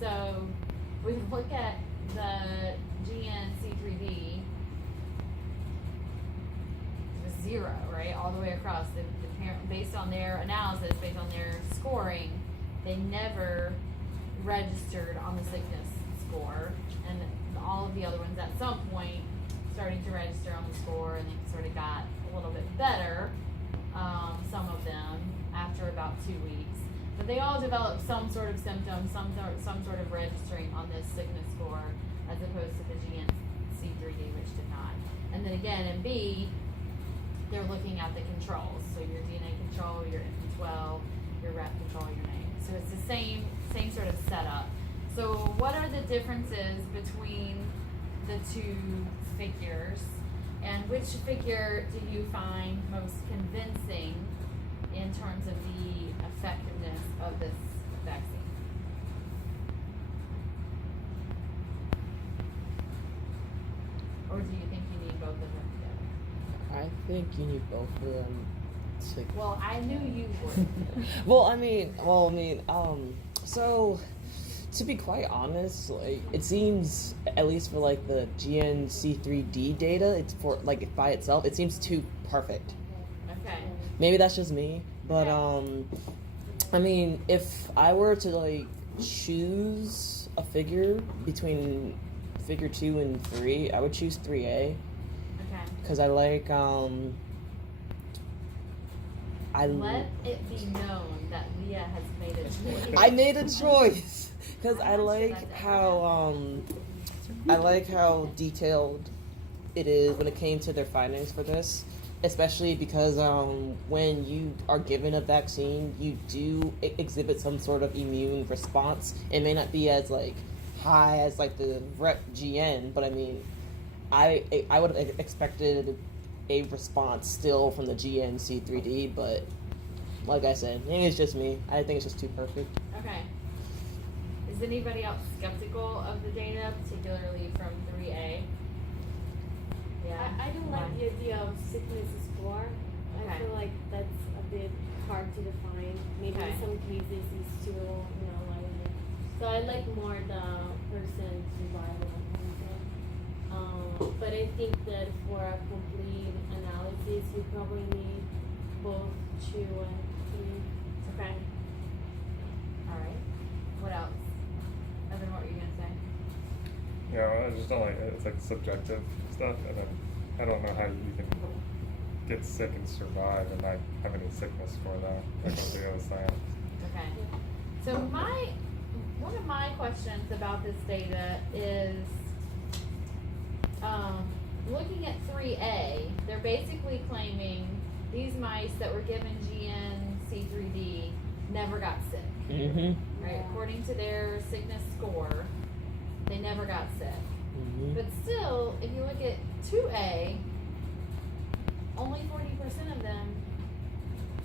So we look at the GNC3D, it was 0, right, all the way across. The parent, based on their analysis, based on their scoring, they never registered on the sickness score, and all of the other ones at some point starting to register on the score, and they sort of got a little bit better, some of them, after about 2 weeks. But they all developed some sort of symptoms, some sort of registering on this sickness score, as opposed to the GNC3D, which did not. And then again, in B, they're looking at the controls. So your DNA control, your MP12, your rep control, your name. So it's the same sort of setup. So what are the differences between the two figures, and which figure do you find most convincing in terms of the effectiveness of this vaccine? Or do you think you need both of them together? I think you need both of them together. Well, I knew you would. So to be quite honest, like, it seems, at least for like the GNC3D data, it's for like by itself, it seems too perfect. Okay. Maybe that's just me, but I mean, if I were to like choose a figure between figure 2 and 3, I would choose 3A. Okay. Because I like Let it be known that Leah has made a choice. I made a choice because I like how detailed it is when it came to their findings for this, especially because when you are given a vaccine, you do exhibit some sort of immune response. It may not be as like high as like the rep GN, but I mean, I would have expected a response still from the GNC3D, but like I said, maybe it's just me. I think it's just too perfect. Okay. Is anybody else skeptical of the data, particularly from 3A? Yeah. I don't like the idea of sickness score. Okay. I feel like that's a bit hard to define. Maybe Okay. in some cases it's too, like, so I like more the person survival content. But I think that for a complete analysis, you probably need both 2 and 3. Okay. All right. What else? Evan, what were you going to say? Yeah, I just don't like it's like subjective stuff, and then I don't know how you can get sick and survive and not have any sickness for that. Like the other science. Okay. So one of my questions about this data is looking at 3A, they're basically claiming these mice that were given GNC3D never got sick. Mm-hmm. Right? According to their sickness score, they never got sick. Mm-hmm. But still, if you look at 2A, only 40% of them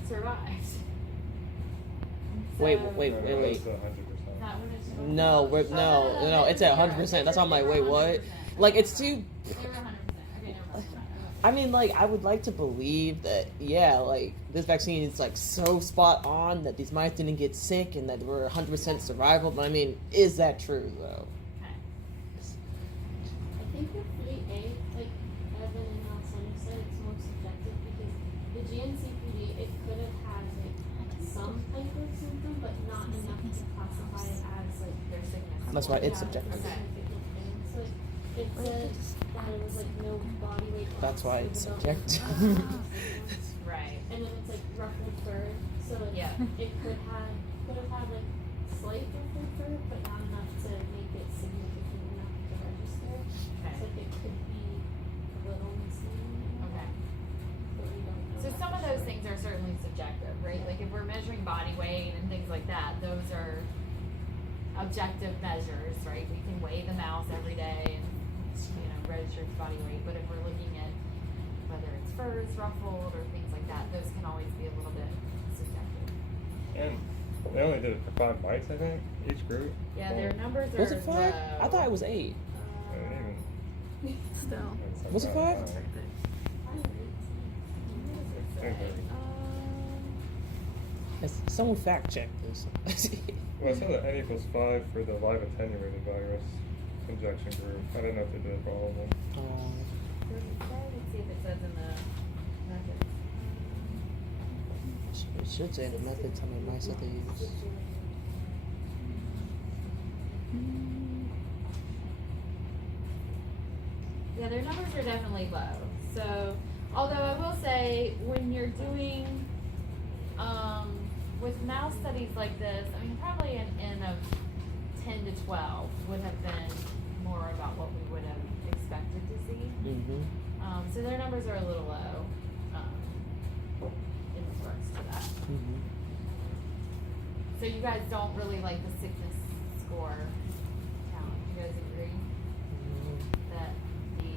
survived. Wait. It's 100%. Not when it's No, it's at 100%. That's why I'm like, wait, what? Like, it's too. They were 100%. Okay, never mind. I mean, like, I would like to believe that, yeah, like, this vaccine is, like, so spot on that these mice didn't get sick and that we're 100% survival, but I mean, is that true, though? Okay. I think with 3A, like Evan and Sonia said, it's more subjective because the GNC3D, it could have had like some type of symptom, but not enough to classify it as like Their sickness. That's why it's subjective. Okay. So it said that it was like no body weight loss. That's why it's without subjective. Right. And then it's like ruffled fur, so Yeah. it could have had like slight ruffled fur, but not enough to make it significant enough to register. Okay. So it could be a little misleading. Okay. But we don't know. So some of those things are certainly subjective, right? Like if we're measuring body weight and things like that, those are objective measures, right? We can weigh the mouse every day and register its body weight. But if we're looking at whether its fur is ruffled or things like that, those can always be a little bit subjective. And they only did it for 5 mice, I think, each group. Yeah, their numbers are Was it 5? low. I thought it was 8. Still. Was it 5? I think Someone fact check this. Well, I saw the N=5 for the live attenuated virus injection group. I don't know if they did it for all of them. Let's see if it says in the methods. It should say the methods how many mice that they use. Yeah, their numbers are definitely low. So, although I will say, when you're doing, with mouse studies like this, I mean, probably an N of 10 to 12 would have been more about what we would have expected to see. Mm-hmm. So their numbers are a little low, in regards to that. Mm-hmm. So you guys don't really like the sickness score count. You guys agree that the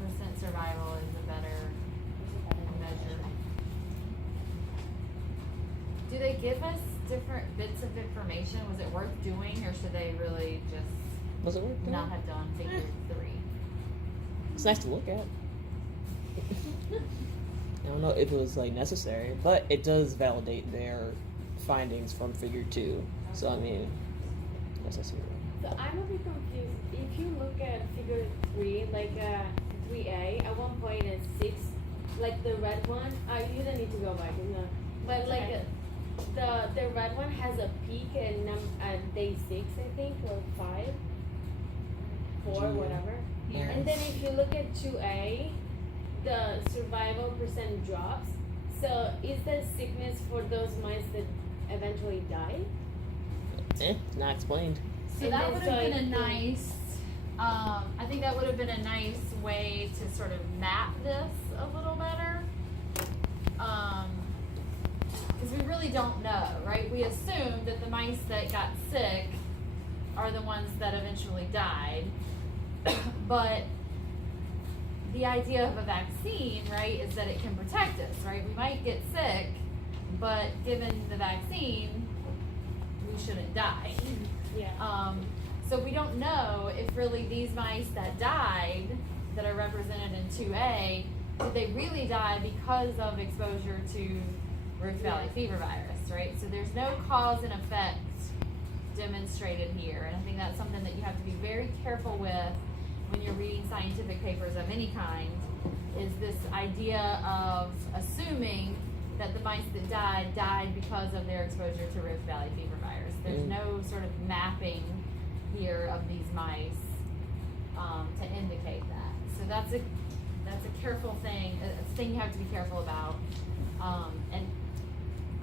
percent survival is a better measure? Do they give us different bits of information? Was it worth doing, or should they really just Was it worth doing? not have done figure 3? It's nice to look at. I don't know if it was like necessary, but it does validate their findings from figure 2. So I mean, I guess I see it. So I'm a bit confused. If you look at figure 3, like 3A, at one point it's 6, like the red one. You don't need to go back, no. But like Okay. the red one has a peak at day 6, I think, or 5, 4, Yeah. whatever. Here. And then if you look at 2A, the survival percent drops. So is there sickness for those mice that eventually die? Not explained. So And that then would so have been a it's the- nice, I think that would have been a nice way to sort of map this a little better. Because we really don't know, right? We assume that the mice that got sick are the ones that eventually died. But the idea of a vaccine, right, is that it can protect us, right? We might get sick, but given the vaccine, we shouldn't die. Yeah. So we don't know if really these mice that died, that are represented in 2A, did they really die because of exposure to Rift Valley fever virus, right? So there's no cause and effect demonstrated here, and I think that's something that you have to be very careful with when you're reading scientific papers of any kind, is this idea of assuming that the mice that died because of their exposure to Rift Valley fever virus. There's no sort of mapping here of these mice to indicate that. So that's a careful thing, a thing you have to be careful about. And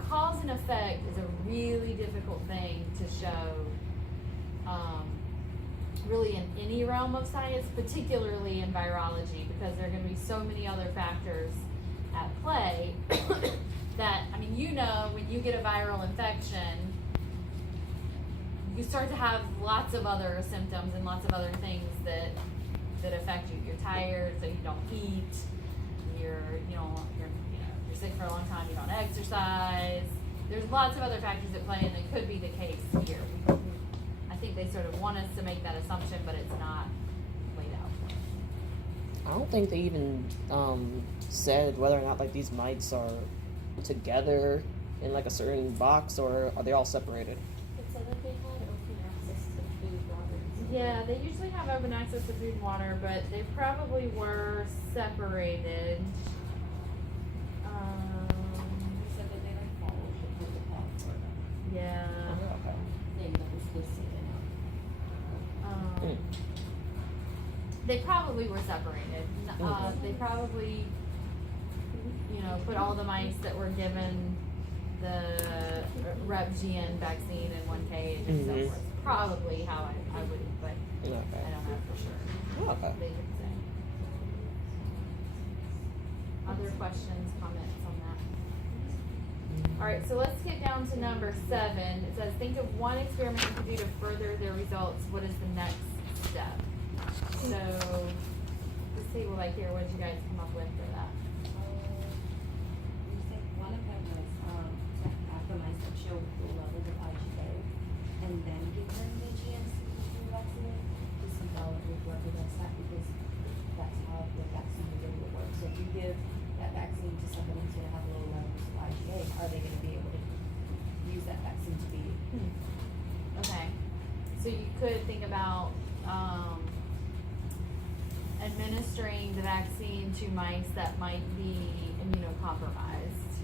cause and effect is a really difficult thing to show, really in any realm of science, particularly in virology, because there are going to be so many other factors at play that, I mean, you know, when you get a viral infection, you start to have lots of other symptoms and lots of other things that affect you. You're tired, so you don't eat. You're sick for a long time. You don't exercise. There's lots of other factors at play, and it could be the case here. I think they sort of want us to make that assumption, but it's not laid out. I don't think they even said whether or not like these mites are together in like a certain box, or are they all separated? It said that they had open access to food water. Yeah, they usually have open access to food and water, but they probably were separated. They said that they like followed the protocol for the Yeah. thing that was listed in They probably were separated. They probably, put all the mice that were given the RepGN vaccine in one cage and so forth. Probably how I would, but I don't know for sure. Okay. They didn't say. Other questions, comments on that? All right, so let's get down to number 7. It says, think of one experiment you could do to further their results. What is the next step? So, this table right here, what did you guys come up with for that? You said one of them was to have the mice that show the levels of IgA and then give them the GNC vaccine to see how it would work against that, because that's how the vaccine will work. So if you give that vaccine to somebody who's going to have low levels of IgA, are they going to be able to So you could think about administering the vaccine to mice that might be immunocompromised.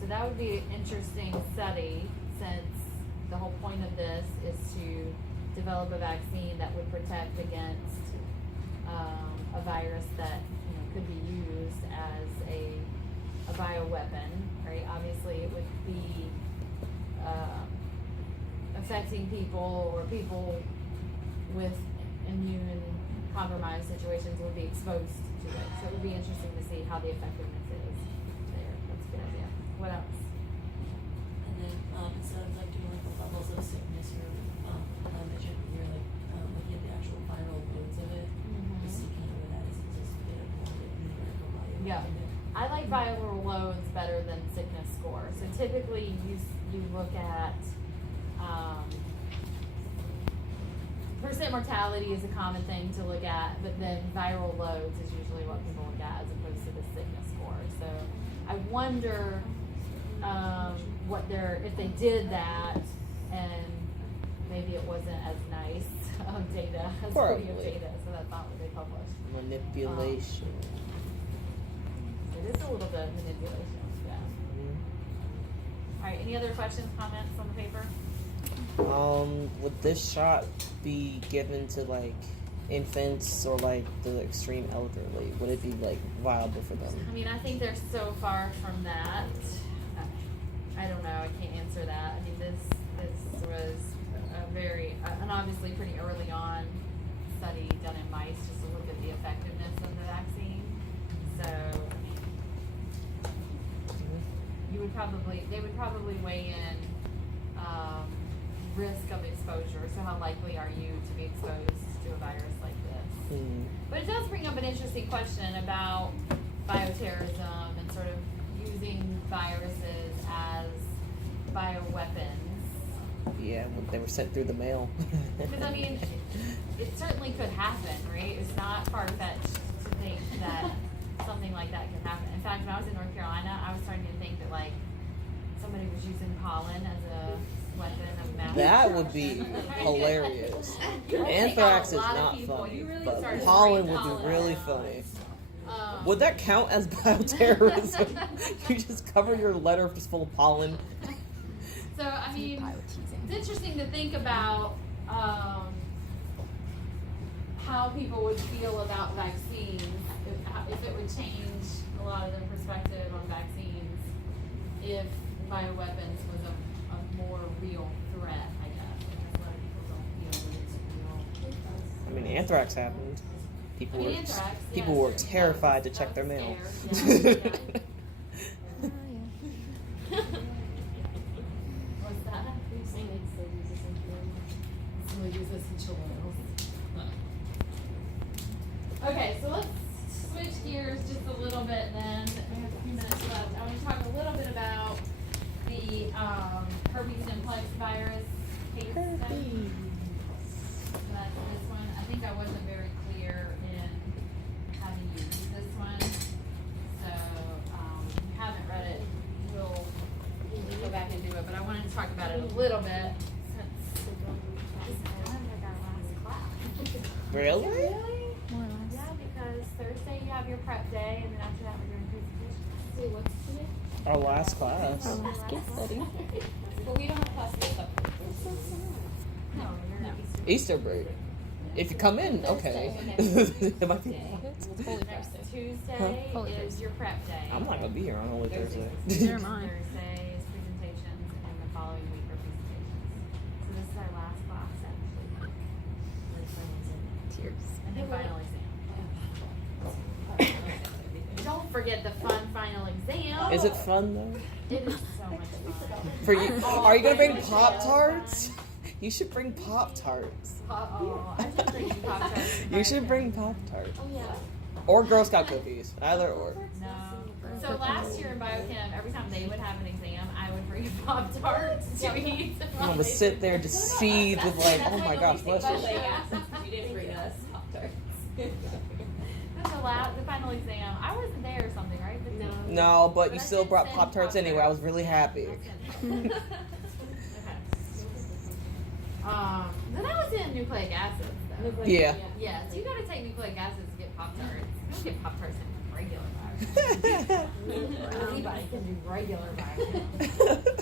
So that would be an interesting study, since the whole point of this is to develop a vaccine that would protect against a virus that could be used as a bioweapon, right? Obviously, it would be affecting people, or people with immune compromised situations would be exposed to it. So it would be interesting to see how the effectiveness is there. That's a good idea. What else? And then, instead of like doing like the levels of sickness, you're looking at the actual viral loads of it, to see kind of what that is, just a bit of more numerical value. Yeah. I like viral loads better than sickness score. So typically you look at percent mortality is a common thing to look at, but then viral loads is usually what people look at as opposed to the sickness score. So I wonder if they did that and maybe it wasn't as nice of data as Probably. of data, so that's not what they published. Manipulation. It is a little bit manipulation, yeah. All right, any other questions, comments on the paper? Would this shot be given to like infants or like the extreme elderly? Would it be like viable for them? I mean, I think they're so far from that. I don't know. I can't answer that. I mean, this was a very, an obviously pretty early on study done in mice just to look at the effectiveness of the vaccine. So, I mean, they would probably weigh in risk of exposure. So how likely are you to be exposed to a virus like this? But it does bring up an interesting question about bioterrorism and sort of using viruses as bioweapons. Yeah, when they were sent through the mail. Because I mean, it certainly could happen, right? It's not far-fetched to think that something like that could happen. In fact, when I was in North Carolina, I was starting to think that like somebody was using pollen as a weapon of mass That would destruction. be hilarious. You would take Anthrax out a is lot of not people. funny, You really but start pollen spraying would be really pollen. funny. Would that count as bioterrorism? You just cover your letter just full of pollen. So, I mean, it's interesting to think about how people would feel about vaccines, if it would change a lot of their perspective on vaccines, if bioweapons was a more real threat, I guess. Because a lot of people don't feel that it's real. I mean, anthrax happened. People were Anthrax, people yes, were that terrified to was check their mail. scared, yeah. What's that? We'll use this in children. Okay, so let's switch gears just a little bit then. We have a few minutes left. I want to talk a little bit about the herpes simplex virus case study. So that's this one. I think I wasn't very clear in how to use this one. So if you haven't read it, we'll go back and do it. But I wanted to talk about it a little bit since this is kind of like our last class. Really? Really? Yeah, because Thursday you have your prep day, and then after that we're doing presentations. Wait, what's today? Our last class. Our last case study. But we don't have classes up. No, you're not Easter break. If you come in, okay. It might be- Next Huh? Tuesday Holy is Thursday. your prep day. I'm not gonna be here on Holy Thursday. Never mind. Thursday is presentations, and then the following week are presentations. So this is our last class, actually. Tears. And then final exam. Don't forget the fun final exam. Is it fun though? It is so much fun. For you, are you gonna bring Pop-Tarts? You should bring Pop-Tarts. Oh, I should bring you Pop-Tarts. You should bring Pop-Tarts. Oh, yeah. Or Girl Scout cookies. Either or. No. So last year in biochem, every time they would have an exam, I would bring Pop-Tarts to eat. I'm gonna sit there just seethe with like, oh my gosh, bless you. You didn't bring us Pop-Tarts. That's the final exam. I wasn't there or something, right? No. No, but you I still did brought send Pop-Tarts anyway. I was really happy. Okay. Then that was in nucleic acids, though. Nucleic- Yeah. Yeah, so you gotta take nucleic acids to get Pop-Tarts. You don't get Pop-Tarts in regular virus. Anybody can do regular virus.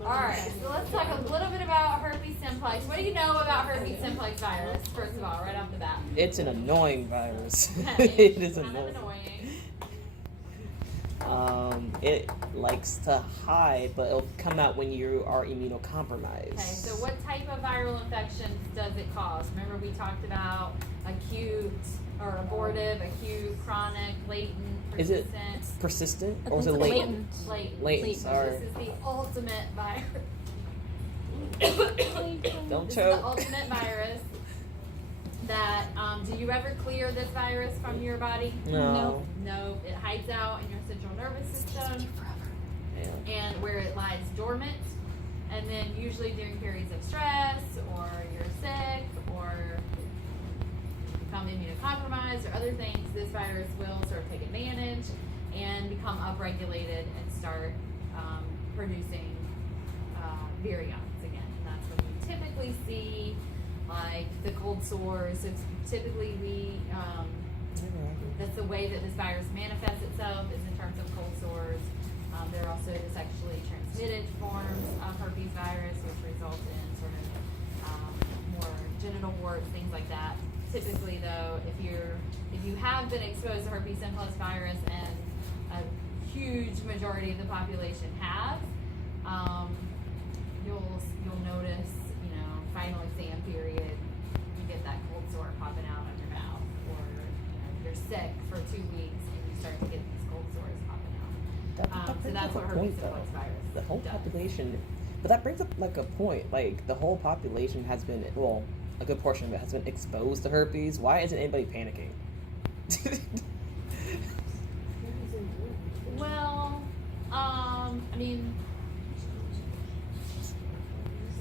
Alright, so let's talk a little bit about herpes simplex. What do you know about herpes simplex virus, first of all, right off the bat? It's an annoying virus. Okay, It is kind of annoying. It likes to hide, but it'll come out when you are immunocompromised. Okay, so what type of viral infections does it cause? Remember we talked about acute or abortive, acute, chronic, latent, Is it persistent. persistent or is it latent? Latent. Latent, sorry. This is the ultimate virus. Don't This is choke. the ultimate virus that, do you ever clear this virus from your body? No. No, it hides out in your central nervous system Yeah. and where it lies dormant. And then usually during periods of stress or you're sick or become immunocompromised or other things, this virus will sort of take advantage and become upregulated and start producing virions again. And that's when you typically see like the cold sores. So typically that's the way that this virus manifests itself is in terms of cold sores. There are also sexually transmitted forms of herpes virus, which result in sort of more genital warts, things like that. Typically, though, if you have been exposed to herpes simplex virus, and a huge majority of the population have, you'll notice, final exam period, you get that cold sore popping out on your mouth, or you're sick for 2 weeks and you start to get these cold sores popping out. So brings that's up what a herpes point, simplex though. virus The whole does. population, but that brings up like a point. Like the whole population has been, well, a good portion of it has been exposed to herpes. Why isn't anybody panicking? Well, I mean,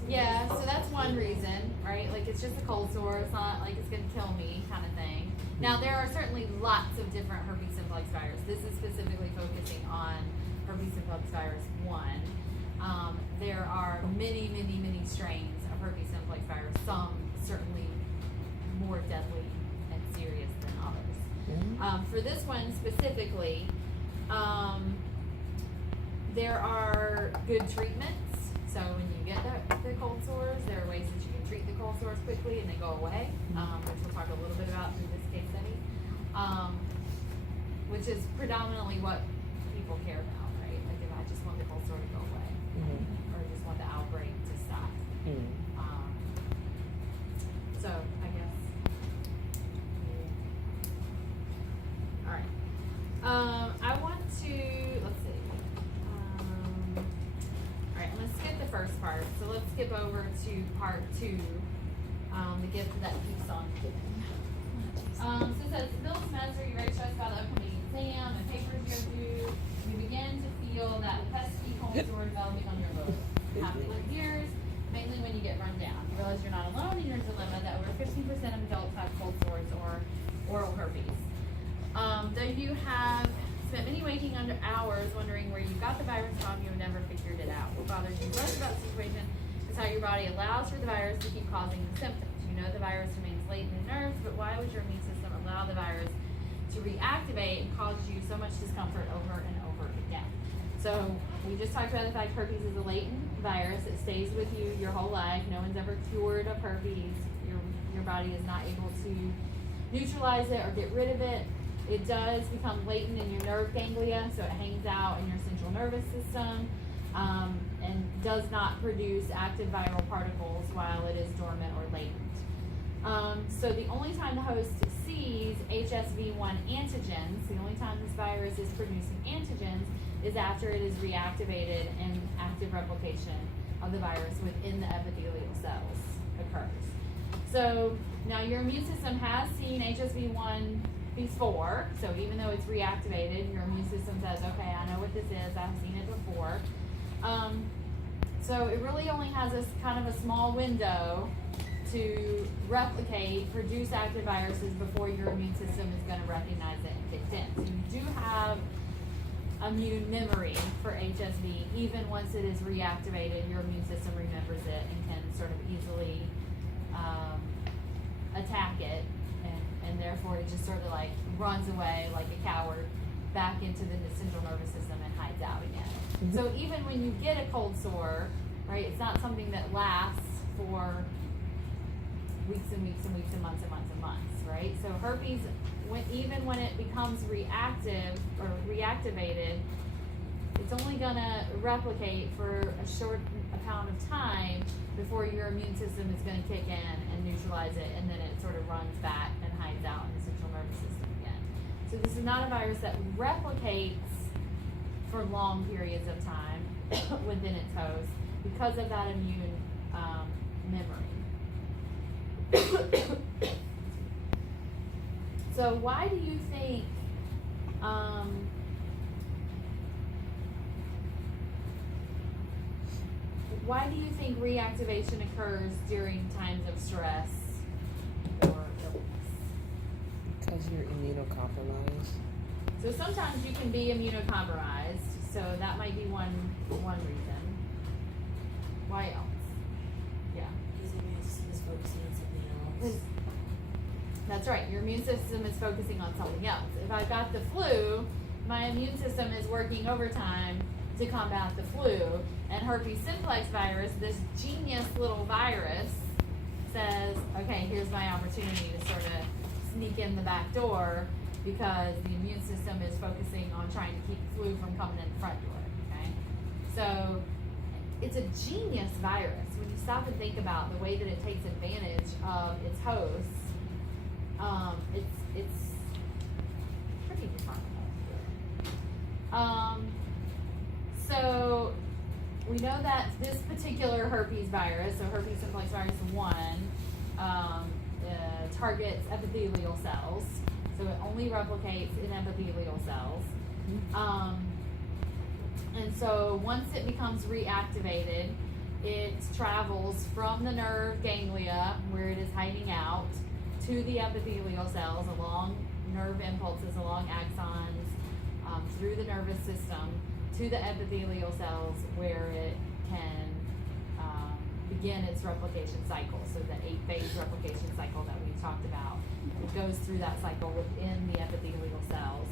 yeah, so that's one reason, right? Like, it's just a cold sore. It's not like it's going to kill me kind of thing. Now, there are certainly lots of different herpes simplex virus. This is specifically focusing on herpes simplex virus 1. There are many, many, many strains of herpes simplex virus, some certainly more deadly and serious than others. For this one specifically, there are good treatments. So when you get the cold sores, there are ways that you can treat the cold sores quickly and they go away, which we'll talk a little bit about through this case study, which is predominantly what people care about, right? Like if I just want the cold sore to go away, or just want the outbreak to stop. So I guess. All right. I want to, let's see. All right, I'm gonna skip the first part. So let's skip over to part 2, to get to that piece on giving. So it says, the middle semester, you're very stressed about the upcoming exam and papers you're due. You begin to feel that pesky cold sore developing on your lobe. Happening for years, mainly when you get run down. You realize you're not alone in your dilemma that over 15% of adults have cold sores or oral herpes. Though you have spent many waking hours wondering where you got the virus from, you have never figured it out. What bothers you most about the situation is how your body allows for the virus to keep causing the symptoms. You know the virus remains latent in nerves, but why would your immune system allow the virus to reactivate and cause you so much discomfort over and over again? So we just talked about the fact herpes is a latent virus. It stays with you your whole life. No one's ever cured of herpes. Your body is not able to neutralize it or get rid of it. It does become latent in your nerve ganglia, so it hangs out in your central nervous system, and does not produce active viral particles while it is dormant or latent. So the only time the host sees HSV1 antigens, the only time this virus is producing antigens, is after it is reactivated and active replication of the virus within the epithelial cells occurs. So now your immune system has seen HSV1 before, so even though it's reactivated, your immune system says, okay, I know what this is, I've seen it before. So it really only has this kind of a small window to replicate, produce active viruses before your immune system is going to recognize it and kick in. So you do have immune memory for HSV. Even once it is reactivated, your immune system remembers it and can sort of easily attack it, and therefore it just sort of like runs away like a coward back into the central nervous system and hides out again. Mm-hmm. So even when you get a cold sore, right, it's not something that lasts for weeks and weeks and weeks and months and months and months, right? So herpes, even when it becomes reactive or reactivated, it's only gonna replicate for a short amount of time before your immune system is gonna kick in and neutralize it, and then it sort of runs back and hides out in the central nervous system again. So this is not a virus that replicates for long periods of time within its host because of that immune memory. So why do you think reactivation occurs during times of stress or illness? Because you're immunocompromised. So sometimes you can be immunocompromised, so that might be one reason. Why else? Yeah. His immune system is focusing on something else. That's right, your immune system is focusing on something else. If I've got the flu, my immune system is working overtime to combat the flu. And herpes simplex virus, this genius little virus, says, okay, here's my opportunity to sort of sneak in the back door because the immune system is focusing on trying to keep flu from coming in the front door, okay? So it's a genius virus. When you stop and think about the way that it takes advantage of its hosts, it's pretty remarkable. So we know that this particular herpes virus, so herpes simplex virus 1, targets epithelial cells. So it only replicates in epithelial cells. And so once it becomes reactivated, it travels from the nerve ganglia, where it is hiding out, to the epithelial cells along nerve impulses, along axons, through the nervous system, to the epithelial cells where it can begin its replication cycle. So the 8-phase replication cycle that we talked about, it goes through that cycle within the epithelial cells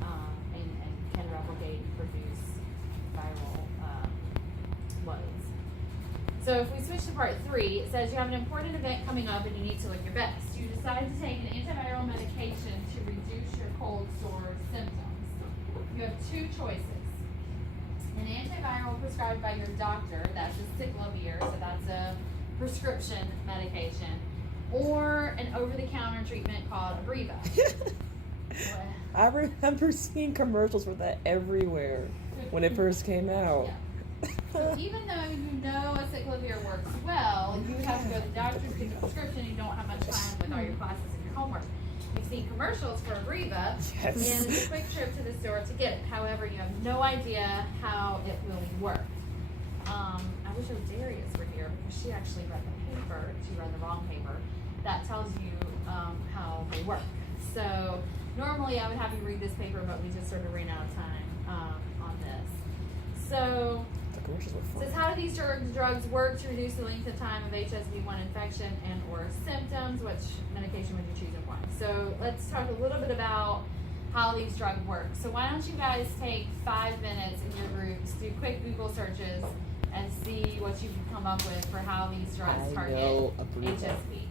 and can replicate and produce viral loads. So if we switch to part 3, it says you have an important event coming up and you need to look your best. You decide to take an antiviral medication to reduce your cold sore symptoms. You have 2 choices. An antiviral prescribed by your doctor, that's acyclovir, so that's a prescription medication, or an over-the-counter treatment called Abreva. I remember seeing commercials for that everywhere when it first came out. Yeah. So even though you know acyclovir works well, you have to go to the doctor to get a prescription. You don't have much time with all your classes and your homework. You've seen commercials for Abreva, Yes. and it's a quick trip to the store to get it. However, you have no idea how it really works. I wish Darius were here because she actually read the paper. She read the wrong paper. That tells you how they work. So normally I would have you read this paper, but we just sort of ran out of time on this. So The commercials were fun. says, how do these drugs work to reduce the length of time of HSV1 infection and or symptoms? Which medication would you choose and why? So let's talk a little bit about how these drugs work. So why don't you guys take 5 minutes in your groups, do quick Google searches, and see what you can come up with for how these drugs target know Abreva. HSV.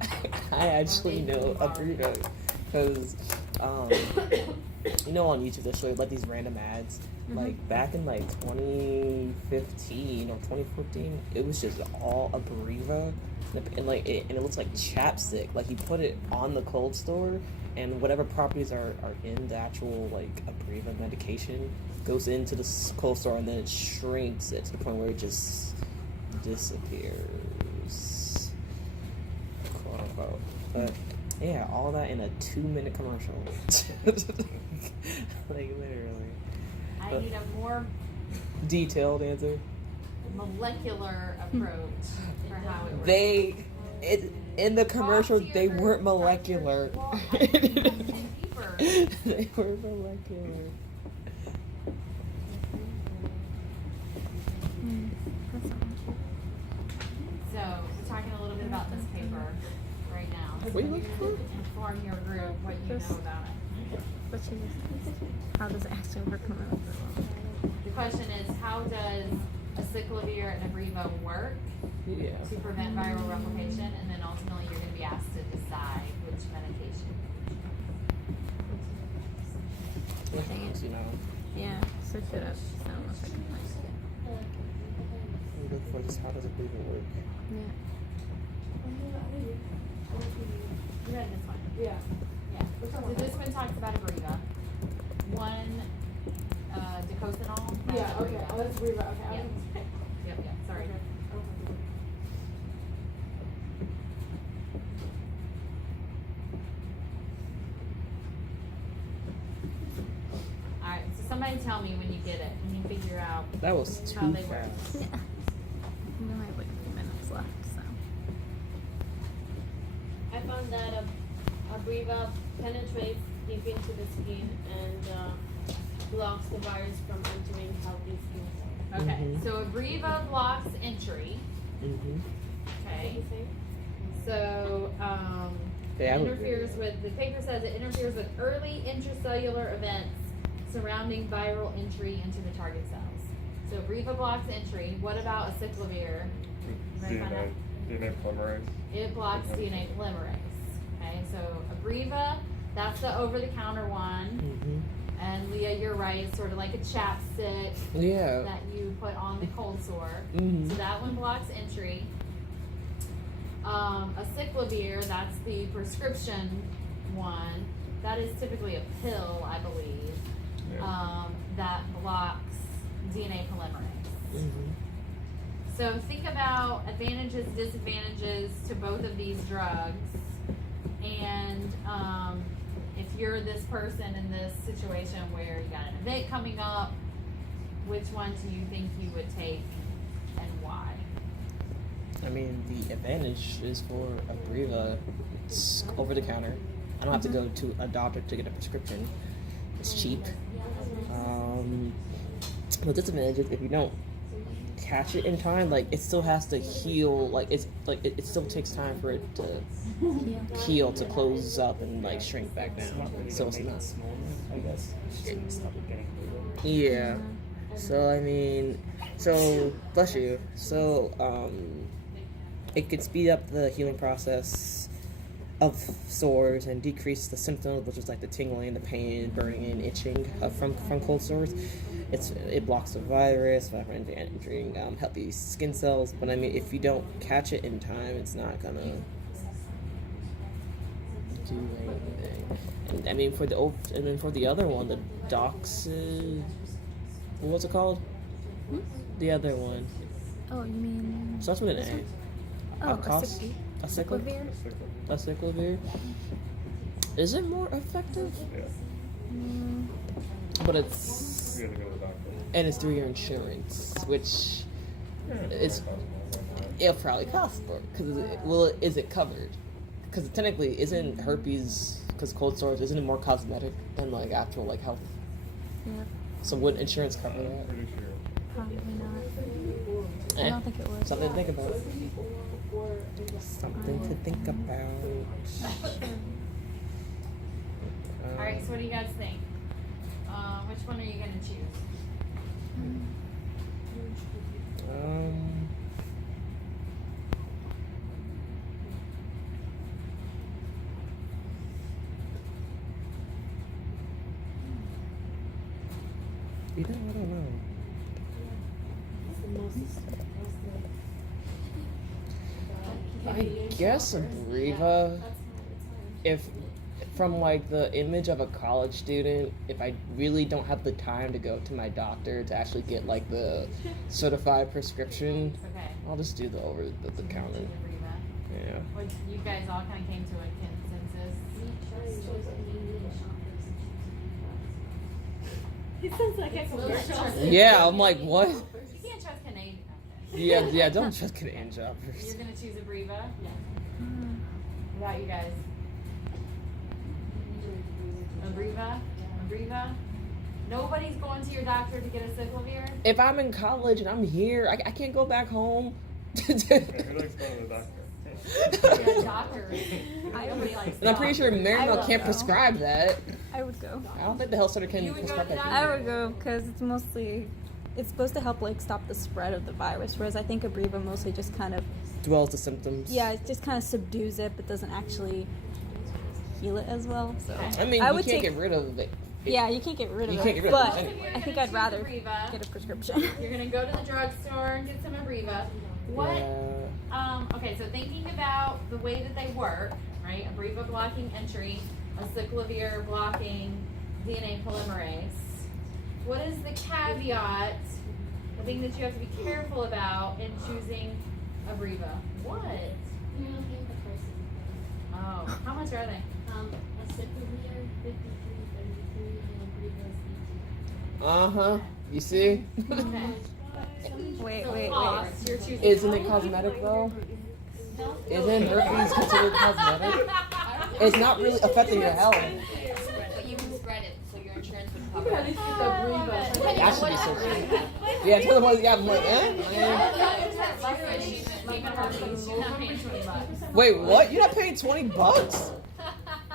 I actually Or maybe know you've already- Abreva because, you know, on YouTube they show you like these random ads. Like back in like 2015 or 2014, it was just all Abreva, and like it looks like chapstick. Like you put it on the cold store, and whatever properties are in the actual like Abreva medication goes into the cold store, and then it shrinks it to the point where it just disappears, quote unquote. But yeah, all that in a 2-minute commercial. Like literally. I need a more Detailed answer. molecular approach for how it works. In the commercial, Talk to they your weren't doctor. molecular. Well, I think that's deeper. They were molecular. So we're talking a little bit about this paper right now. So What are you you looking for? inform your group what you know about it. What you just how does it actually work on the The question is, how does acyclovir and Abreva work Yeah. to prevent viral replication? And then ultimately you're going to be asked to decide which medication. You know, Yeah, search it up. So I'm not fucking like we look for this. How does it even work? yeah. You read this one? Yeah. Yeah. So this one talks about Abreva. One, decosanol. that's Yeah, okay. Abreva. Oh, that's Reba. Okay. I Yeah. was- Yep, yep, sorry. Okay. Alright, so somebody tell me when you get it, when you figure out That was how too they work. fast. Yeah. We only have like a few minutes left, so. I found that Abreva penetrates deep into the skin and blocks the virus from entering healthy skin cells. Okay, Mhm. so Abreva blocks entry, Mm-hmm. okay? What do you say? So, Yeah, I would interferes with, the paper says it interferes with early intracellular events surrounding viral entry into the target cells. So Abreva blocks entry. What about acyclovir? Ready to find out? DNA polymerase. It blocks DNA polymerase. Okay, so Abreva, that's the over-the-counter one. Mm-hmm. And Leah, you're right, it's sort of like a chapstick Yeah. that you put on the cold sore. Mhm. So that one blocks entry. Acyclovir, that's the prescription one. That is typically a pill, I believe, Yeah. that blocks DNA polymerase. Mm-hmm. So think about advantages, disadvantages to both of these drugs. And if you're this person in this situation where you got an event coming up, which one do you think you would take and why? I mean, the advantage is for Abreva. It's over the counter. I don't have to go to a doctor to get a prescription. It's cheap. The disadvantage is if you don't catch it in time, like it still has to heal. Like it's like it still takes time for it to heal, to close up and like shrink back down. So it's not. I guess. Yeah. So I mean, so bless you. So it could speed up the healing process of sores and decrease the symptoms, which is like the tingling, the pain, burning, and itching from cold sores. It blocks the virus by entering healthy skin cells. But I mean, if you don't catch it in time, it's not gonna do anything. And I mean, for the other one, the dox, what's it called? The other one. Oh, you mean? So that's with an A. Oh, Acos- acyclovir. Acyclovir. Is it more effective? Yeah. Mm, But it's You gotta go to the doctor. and it's through your insurance, which it's it'll probably cost more because is it covered? Because technically, isn't herpes because cold sores isn't it more cosmetic than like actual like health? yeah, So would insurance cover I'm that? pretty sure. probably not. I Eh, don't think it would. something to think about. Something to think about. Alright, so what do you guys think? Which one are you gonna choose? Um, you know, I don't know. I guess Abreva, if from like the image of a college student, if I really don't have the time to go to my doctor to actually get like the certified prescription, Okay. I'll just do the over the counter. Choose Abreva. Yeah. What, you guys all kind of came to a consensus? He sounds like a commercial. Yeah, I'm like, what? You can't trust Canadian. Yeah, don't trust Canadian shoppers. You're gonna choose Abreva? Yeah. Mm, What about you guys? Abreva? Nobody's going to your doctor to get a cyclovir? If I'm in college and I'm here, I can't go back home. Yeah, who likes going to the doctor? Yeah, doctors. Nobody likes And I'm pretty sure doctors. Marymount would can't go. prescribe that. I would go. I don't think the health center can You would go prescribe to the that. I would go because it's mostly, it's supposed to help like stop the spread of the virus, whereas I think Abreva mostly just kind of, Dwells the symptoms. yeah, it just kind of subdues it, but doesn't actually heal it as well. So I mean, I you would can't take, get rid of it. yeah, you can't get rid of You it, can't get rid of it but anyway. I think You're I'd gonna rather choose Abreva. get a prescription. You're gonna go to the drugstore and get some Abreva. What? Yeah. Okay, so thinking about the way that they work, right? Abreva blocking entry, acyclovir blocking DNA polymerase. What is the caveat, the thing that you have to be careful about in choosing Abreva? What? You don't think the price is Oh, how much are they? a Ciprovir 53.33 and Abreva Uh-huh. You see? Okay. Wait, So wait, cost, wait. you're choosing. Isn't it cosmetic though? Isn't herpes considered cosmetic? It's not really affecting your health. But you can spread it, so your insurance would cover it. That should be so cheap. Yeah, tell them what. Yeah, I'm like, Wait, what? You're not paying $20?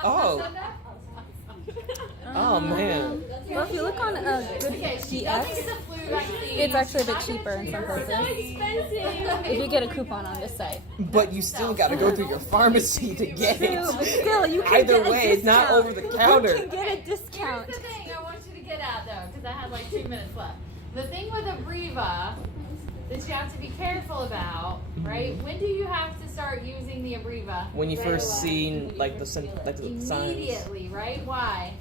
Oh. Oh man. Well, if you look on a good GX, it's actually a bit cheaper in some places. If you get a coupon on this site. But you still got to go through your pharmacy to get True, but it. still, you can Either get a way, it's not discount. over the counter. You can get a discount. Here's the thing I want you to get at though, because I had like 2 minutes left. The thing with Abreva that you have to be careful about, right? When do you have to start using the Abreva? When you first seen like the signs. Immediately, right? Why?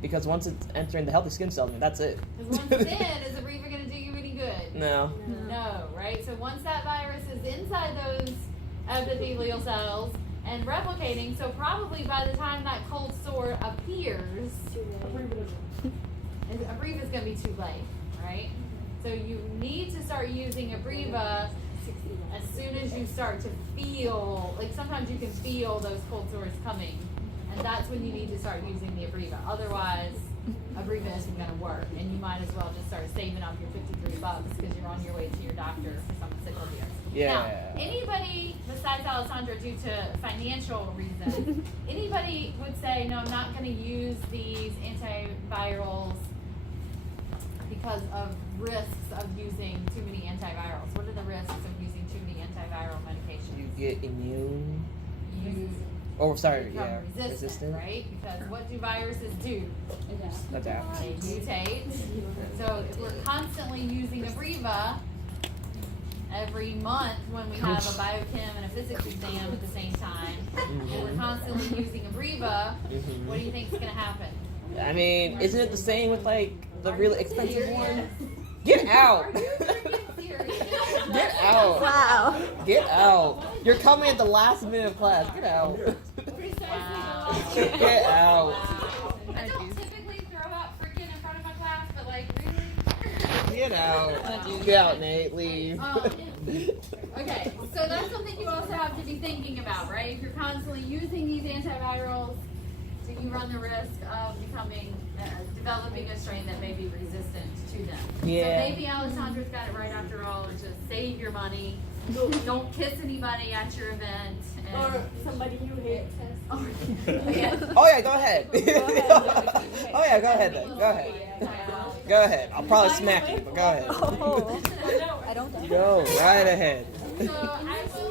Because once it's entering the healthy skin cells, that's it. Because once it's in, is Abreva going to do you any good? No. No, right? So once that virus is inside those epithelial cells and replicating, so probably by the time that cold sore appears, Abreva is going to be too late, right? So you need to start using Abreva as soon as you start to feel, like sometimes you can feel those cold sores coming, and that's when you need to start using the Abreva. Otherwise, Abreva isn't going to work, and you might as well just start saving up your $53 because you're on your way to your doctor for some acyclovir. Yeah. Now, anybody besides Alessandra, due to financial reasons, anybody would say, no, I'm not going to use these antivirals because of risks of using too many antivirals. What are the risks of using too many antiviral medications? You get immune. You Oh, sorry. become Yeah. resistant, right? Because what do viruses do? Adapt. They mutate. So if we're constantly using Abreva every month when we have a biochem and a physics exam at the same time, and we're constantly using Abreva, what do you think is going to happen? I mean, isn't it the same with like the really expensive one? Get out! Are you freaking serious? Get out! Wow. Get out! You're coming at the last minute of class. Get out! Wow. Get out! I don't typically throw out freaking in front of my class, but like really. Get out! Get out, Nate. Leave. Okay, so that's something you also have to be thinking about, right? If you're constantly using these antivirals, so you run the risk of developing a strain that may be resistant to them. Yeah. So maybe Alessandra's got it right after all, and just save your money. Don't kiss anybody at your event. And Or somebody you hate test. Oh yeah, go ahead. Oh yeah, go ahead then. Go ahead. Go ahead. I'll probably smack you, but go ahead. Oh. I don't know. Go right ahead. So I will